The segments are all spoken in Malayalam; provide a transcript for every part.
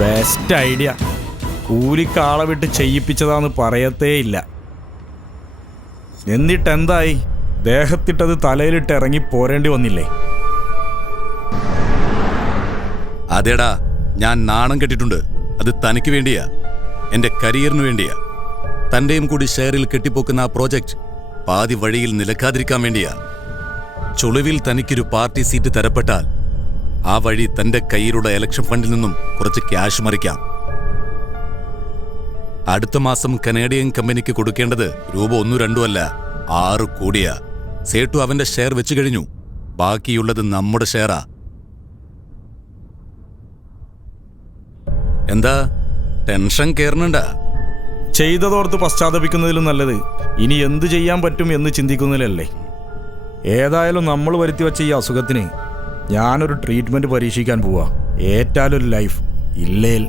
Best idea. കൂലിക്കാളെ വിട്ട് ചെയ്യിപ്പിച്ചതാന്ന് പറയത്തേ ഇല്ല. എന്നിട്ടെന്തായി? ദേഹത്തിട്ടത് തലയിലിട്ട് ഇറങ്ങി പോരേണ്ടി വന്നില്ലേ? അതേടാ, ഞാൻ നാണം കെട്ടിട്ടുണ്ട്. അത് തനിക്ക് വേണ്ടിയാ, എന്റെ കരിയറിന് വേണ്ടിയാ. തന്റെയും കൂടി ഷെയറിൽ കെട്ടിപ്പോക്കുന്ന ആ പ്രോജക്റ്റ് പാതി വഴിയിൽ നിലക്കാതിരിക്കാൻ വേണ്ടിയാ. ചുളിവിൽ തനിക്കൊരു പാർട്ടി സീറ്റ് തരപ്പെട്ടാൽ ആ വഴി തന്റെ കയ്യിലുള്ള ഇലക്ഷൻ ഫണ്ടിൽ നിന്നും കുറച്ച് ക്യാഷ് മറിക്കാം. അടുത്ത മാസം കനേഡിയൻ കമ്പനിക്ക് കൊടുക്കേണ്ടത് രൂപ 1-2 അല്ല, 6 കോടിയാ. സേട്ടു അവന്റെ ഷെയർ വെച്ചു കഴിഞ്ഞു. ബാക്കിയുള്ളത് നമ്മുടെ ഷെയറാ. എന്താ ടെൻഷൻ കേറുന്നുണ്ടാ? ചെയ്തതോർത്ത് പശ്ചാത്തപിക്കുന്നതിലും നല്ലത് ഇനി എന്തു ചെയ്യാൻ പറ്റും എന്ന് ചിന്തിക്കുന്നതിലല്ലേ. ഏതായാലും നമ്മൾ വരുത്തി വച്ച ഈ അസുഖത്തിന് ഞാനൊരു ട്രീറ്റ്മെന്റ് പരീക്ഷിക്കാൻ പോവാ. ഏറ്റാലൊരു ലൈഫ്, ഇല്ലേൽ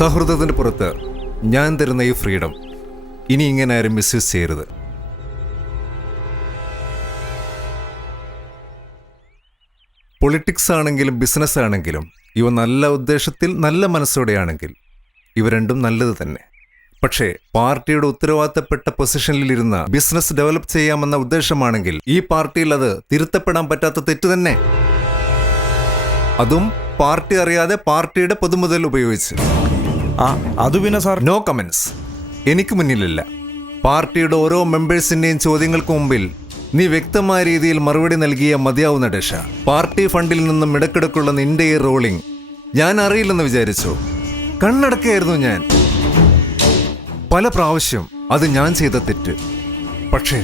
സൗഹൃദത്തിന് പുറത്ത് ഞാൻ തരുന്ന ഈ ഫ്രീഡം ഇനി ഇങ്ങനെ ആരും മിസ്യൂസ് ചെയ്യരുത്. പൊളിറ്റിക്സ് ആണെങ്കിലും ബിസിനസ് ആണെങ്കിലും ഇവ നല്ല ഉദ്ദേശത്തിൽ നല്ല മനസ്സോടെയാണെങ്കിൽ ഇവ രണ്ടും നല്ലത് തന്നെ. പക്ഷേ പാർട്ടിയുടെ ഉത്തരവാദിത്തപ്പെട്ട പൊസിഷനിലിരുന്ന ബിസിനസ് ഡെവലപ്പ് ചെയ്യാമെന്ന ഉദ്ദേശമാണെങ്കിൽ ഈ പാർട്ടിയിൽ അത് തിരുത്തപ്പെടാൻ പറ്റാത്ത തെറ്റ് തന്നെ. അതും പാർട്ടി അറിയാതെ പാർട്ടിയുടെ പൊതുമുതൽ ഉപയോഗിച്ച്. അത് പിന്നെ സാർ, നോ കമന്റ്സ്. എനിക്ക് മുന്നിലില്ല. പാർട്ടിയുടെ ഓരോ മെമ്പേഴ്സിന്റെയും ചോദ്യങ്ങൾക്ക് മുമ്പിൽ നീ വ്യക്തമായ രീതിയിൽ മറുപടി നൽകിയ മതിയാവുന്ന ഡേഷ. പാർട്ടി ഫണ്ടിൽ നിന്നും ഇടക്കിടക്കുള്ള നിന്റെ ഈ റോളിംഗ് ഞാൻ അറിയില്ലെന്ന് വിചാരിച്ചു. കണ്ണടക്കായിരുന്നു ഞാൻ. പല പ്രാവശ്യം അത് ഞാൻ ചെയ്ത തെറ്റ്. പക്ഷേ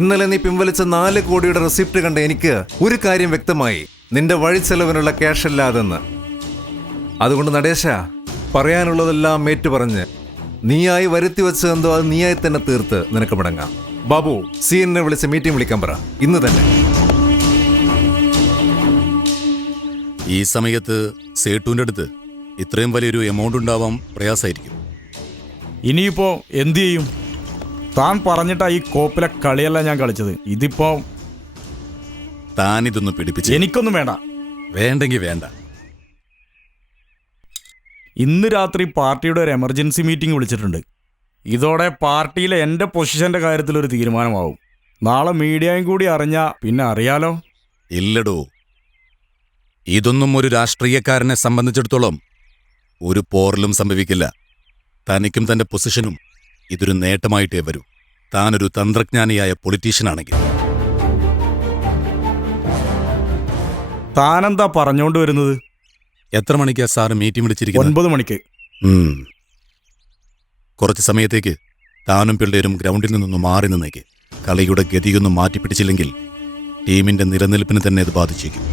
ഇന്നലെ നീ പിൻവലിച്ച 4 കോടിയുടെ റെസിപ്റ്റ് കണ്ട എനിക്ക് ഒരു കാര്യം വ്യക്തമായി, നിന്റെ വഴിച്ചെലവിനുള്ള ക്യാഷ് അല്ലാതെന്ന്. അതുകൊണ്ട് നടേശ, പറയാനുള്ളതെല്ലാം ഏറ്റുപറഞ്ഞ് നീയായി വരുത്തി വെച്ചതെന്തോ അത് നീയായി തന്നെ തീർത്ത് നിനക്ക് മടങ്ങാം. ബാബു, സിഎന്നെ വിളിച്ച് മീറ്റിംഗ് വിളിക്കാൻ പറ, ഇന്ന് തന്നെ. ഈ സമയത്ത് സേട്ടുവിന്റെ അടുത്ത് ഇത്രയും വലിയൊരു എമൗണ്ട് ഉണ്ടാവാൻ പ്രയാസമായിരിക്കും. ഇനിയിപ്പോ എന്തു ചെയ്യും? താൻ പറഞ്ഞിട്ടാ ഈ കോപ്പിലെ കളിയല്ല ഞാൻ കളിച്ചത്. ഇതിപ്പോ താനിതൊന്ന് പിടിപ്പിച്ച്. എനിക്കൊന്നും വേണ്ട. വേണ്ടെങ്കിൽ വേണ്ട. ഇന്ന് രാത്രി പാർട്ടിയുടെ ഒരു എമർജൻസി മീറ്റിംഗ് വിളിച്ചിട്ടുണ്ട്. ഇതോടെ പാർട്ടിയിലെ എൻ്റെ പൊസിഷന്റെ കാര്യത്തിൽ ഒരു തീരുമാനമാവും. നാളെ മീഡിയയും കൂടി അറിഞ്ഞാ പിന്നെ അറിയാലോ. ഇല്ലടോ, ഇതൊന്നും ഒരു രാഷ്ട്രീയക്കാരനെ സംബന്ധിച്ചിടത്തോളം ഒരു പോറലും സംഭവിക്കില്ല. തനിക്കും തന്റെ പൊസിഷനും ഇതൊരു നേട്ടമായിട്ടേ വരൂ. താനൊരു തന്ത്രജ്ഞാനിയായ പൊളിറ്റീഷ്യനാണെങ്കിൽ. താനെന്താ പറഞ്ഞോണ്ട് വരുന്നത്? എത്ര മണിക്കാ സാറ് മീറ്റിംഗ് വിളിച്ചിരിക്കുന്നത്? 9 മണിക്ക്. കുറച്ച് സമയത്തേക്ക് താനും പിള്ളേരും ഗ്രൗണ്ടിൽ നിന്നൊന്ന് മാറി നിന്നേക്ക്. കളിയുടെ ഗതിയൊന്നും മാറ്റിപ്പിടിച്ചില്ലെങ്കിൽ ടീമിന്റെ നിലനിൽപ്പിന് തന്നെ ഇത് ബാധിച്ചേക്കും.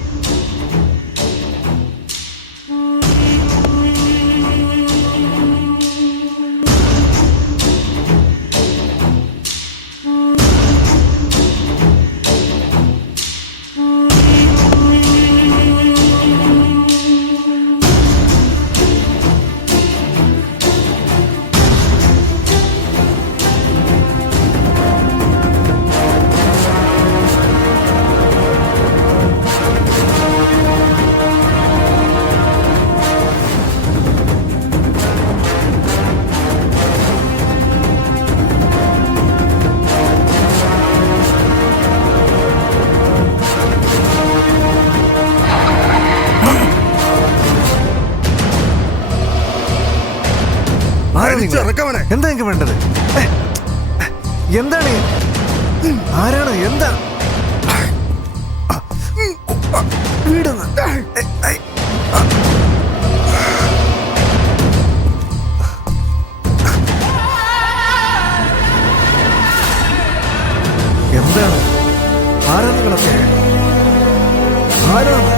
എന്താ എനിക്ക് വേണ്ടത്? എന്താണ്? ആരാണ്? എന്താ എന്താണ്? ആരാ നിങ്ങളൊക്കെ? ആരാണ്?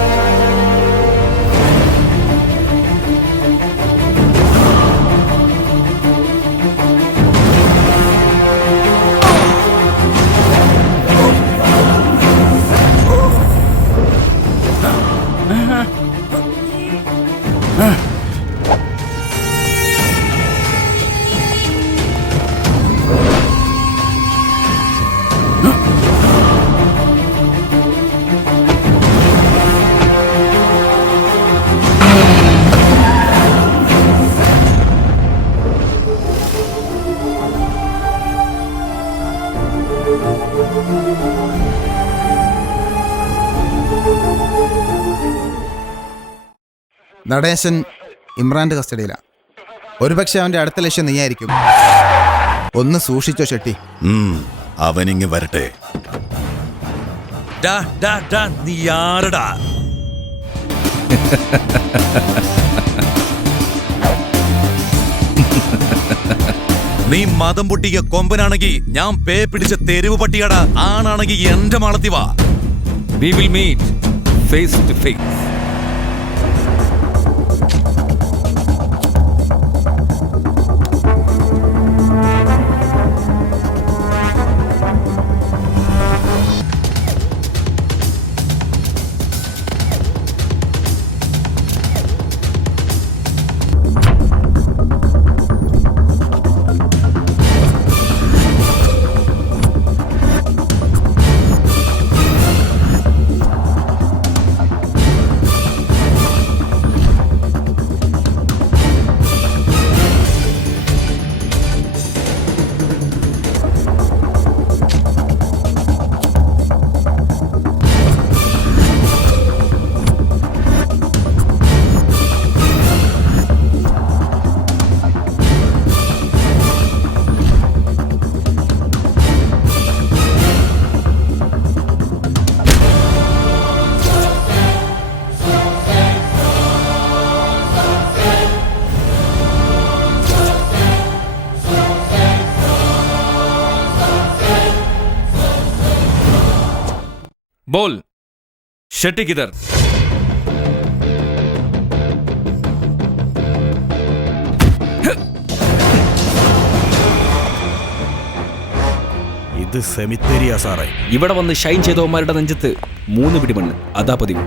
നടേശൻ ഇമ്രാന്റെ കസ്റ്റഡിയിലാണ്. ഒരുപക്ഷെ അവന്റെ അടുത്ത ലക്ഷ്യം നീയായിരിക്കും. ഒന്ന് സൂക്ഷിച്ചോ ഷെട്ടി. അവനിങ്ങ് വരട്ടെ. നീ ആരടാ? നീ മതം പൊട്ടിയ കൊമ്പനാണെങ്കിൽ ഞാൻ പേ പിടിച്ച തെരുവ് പട്ടിയാടാ. ആണാണെങ്കിൽ എന്റെ മാളത്തി വാ. We will meet face to face. बोल शेट्टी किधर? ഇത് സെമിത്തേരിയാ സാറേ. ഇവിടെ വന്ന് ഷൈൻ ചെയ്തവന്മാരുടെ നെഞ്ചത്ത് 3 പിടി മണ്ണ്. അതാ പതിവ്.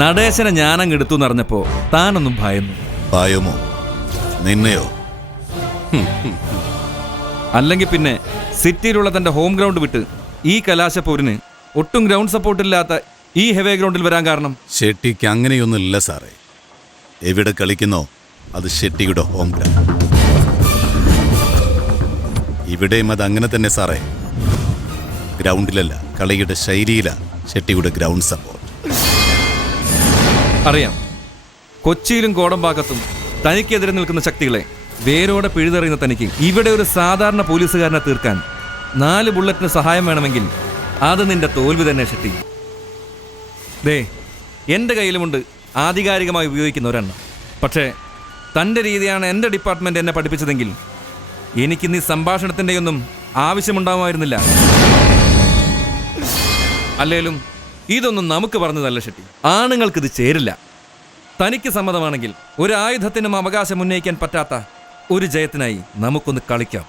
നടേശനെ ഞാനങ്ങ് എടുത്തു എന്നറിഞ്ഞപ്പോ താനൊന്നും ഭയന്നു. ഭയമോ? നിന്നെയോ? അല്ലെങ്കിൽ പിന്നെ സിറ്റിയിലുള്ള തന്റെ ഹോം ഗ്രൗണ്ട് വിട്ട് ഈ കലാശപ്പോരിന് ഒട്ടും ഗ്രൗണ്ട് സപ്പോർട്ട് ഇല്ലാത്ത ഈ ഹെവേ ഗ്രൗണ്ടിൽ വരാൻ കാരണം? ഷെട്ടിക്ക് അങ്ങനെയൊന്നുമില്ല സാറേ. എവിടെ കളിക്കുന്നോ അത് ഷെട്ടിയുടെ ഹോം ഗ്രൗണ്ട്. ഇവിടെയും അത് അങ്ങനെ തന്നെ സാറേ. ഗ്രൗണ്ടിലല്ല, കളിയുടെ ശൈലിയിലാ ഷെട്ടിയുടെ ഗ്രൗണ്ട് സപ്പോർട്ട്. അറിയാം, കൊച്ചിയിലും കോടമ്പാക്കത്തും തനിക്കെതിരെ നിൽക്കുന്ന ശക്തികളെ വേരോടെ പിഴുതെറിയുന്ന തനിക്ക് ഇവിടെ ഒരു സാധാരണ പോലീസുകാരനെ തീർക്കാൻ 4 ബുള്ളറ്റിന് സഹായം വേണമെങ്കിൽ അത് നിന്റെ തോൽവി തന്നെ ഷെട്ടി. ദേ, എൻ്റെ കയ്യിലുമുണ്ട് ആധികാരികമായി ഉപയോഗിക്കുന്ന ഒരെണ്ണം. പക്ഷേ തൻ്റെ രീതിയാണ് എൻ്റെ ഡിപ്പാർട്ട്മെൻറ്റ് എന്നെ പഠിപ്പിച്ചതെങ്കിൽ എനിക്കിന്ന് ഈ സംഭാഷണത്തിൻ്റെയൊന്നും ആവശ്യമുണ്ടാകുമായിരുന്നില്ല. അല്ലേലും ഇതൊന്നും നമുക്ക് പറഞ്ഞതല്ല ഷെട്ടി. ആണുങ്ങൾക്കിത് ചേരില്ല. തനിക്ക് സമ്മതമാണെങ്കിൽ ഒരു ആയുധത്തിനും അവകാശം ഉന്നയിക്കാൻ പറ്റാത്ത ഒരു ജയത്തിനായി നമുക്കൊന്ന് കളിക്കാം.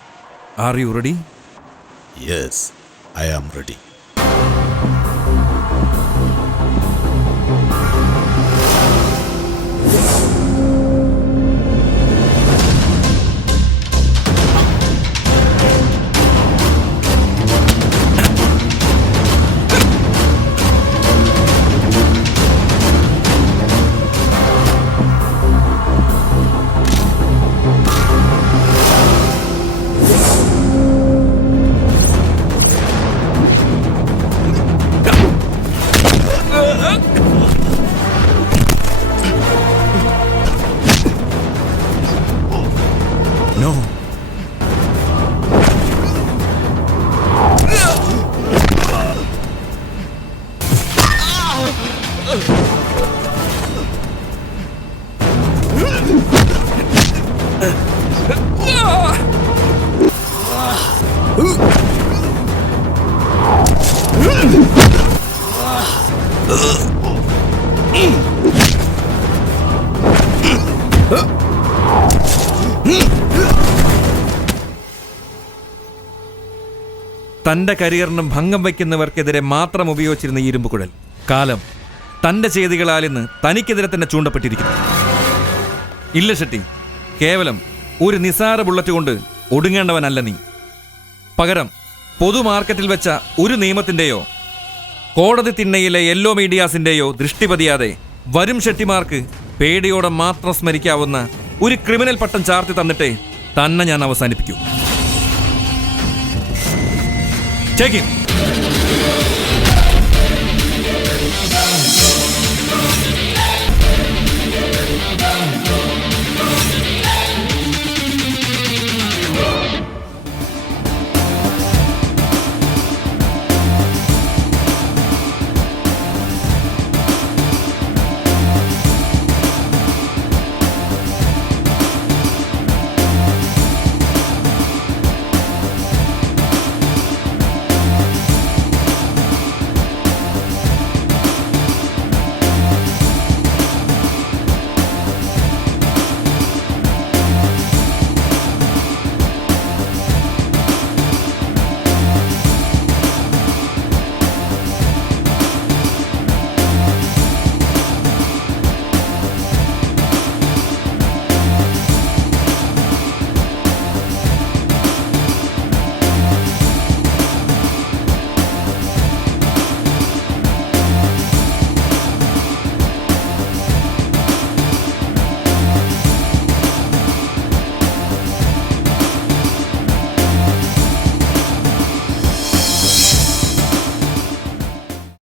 Are you ready? Yes, I am ready. തന്റെ കരിയറിനും ഭംഗം വയ്ക്കുന്നവർക്കെതിരെ മാത്രം ഉപയോഗിച്ചിരുന്ന ഈ ഇരുമ്പുകുഴൽ കാലം തന്റെ ചെയ്തികളാൽ ഇന്ന് തനിക്കെതിരെ തന്നെ ചൂണ്ടപ്പെട്ടിരിക്കുന്നു. ഇല്ല ഷെട്ടി, കേവലം ഒരു നിസാര ബുള്ളറ്റ് കൊണ്ട് ഒടുങ്ങേണ്ടവനല്ല നീ. പകരം പൊതു മാർക്കറ്റിൽ വെച്ച ഒരു നിയമത്തിന്റെയോ കോടതി തിണ്ണയിലെ യെല്ലോ മീഡിയാസിന്റെയോ ദൃഷ്ടി പതിയാതെ വരും ഷെട്ടിമാർക്ക് പേടിയോടെ മാത്രം സ്മരിക്കാവുന്ന ഒരു ക്രിമിനൽ പട്ടം ചാർത്തി തന്നിട്ടേ തന്നെ ഞാൻ അവസാനിപ്പിക്കൂ. Take him!